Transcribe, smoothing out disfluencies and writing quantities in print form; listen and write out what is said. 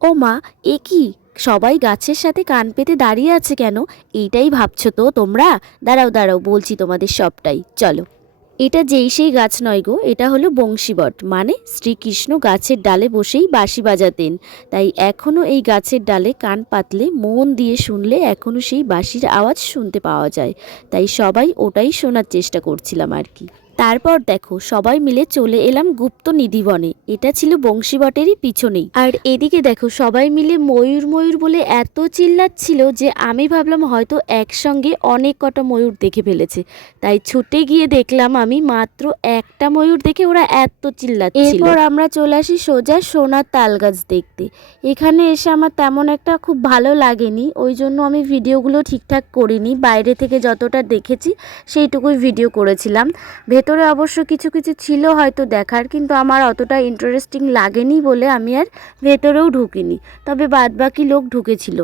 ও মা, এ কি? সবাই গাছের সাথে কান পেতে দাঁড়িয়ে আছে কেন? এইটাই ভাবছো তো তোমরা? দাঁড়াও দাঁড়াও, বলছি তোমাদের সবটাই, চলো। এটা যেই সেই গাছ নয় গো, এটা হলো বংশীবট, মানে শ্রীকৃষ্ণ গাছের ডালে বসেই বাঁশি বাজাতেন। তাই এখনো এই গাছের ডালে কান পাতলে, মন দিয়ে শুনলে এখনো সেই বাঁশির আওয়াজ শুনতে পাওয়া যায়। তাই সবাই ওটাই শোনার চেষ্টা করছিলাম আর কি। তারপর দেখো, সবাই মিলে চলে এলাম গুপ্ত নিধিবনে। এটা ছিল বংশীবটেরই পিছনেই। আর এদিকে দেখো, সবাই মিলে ময়ূর ময়ূর বলে এত চিল্লাচ্ছিল যে আমি ভাবলাম হয়তো একসঙ্গে অনেক কটা ময়ূর দেখে ফেলেছে। তাই ছুটে গিয়ে দেখলাম আমি মাত্র একটা ময়ূর দেখে ওরা এত চিল্লাচ্ছিল। এরপর আমরা চলে আসি সোজা সোনার তাল গাছ দেখতে। এখানে এসে আমার তেমন একটা খুব ভালো লাগেনি, ওই জন্য আমি ভিডিওগুলো ঠিকঠাক করিনি। বাইরে থেকে যতটা দেখেছি সেইটুকুই ভিডিও করেছিলাম। ভেতরে অবশ্য কিছু কিছু ছিল হয়তো দেখার, কিন্তু আমার অতটা ইন্টারেস্টিং লাগেনি বলে আমি আর ভেতরেও ঢুকিনি। তবে বাদবাকি লোক ঢুকেছিল।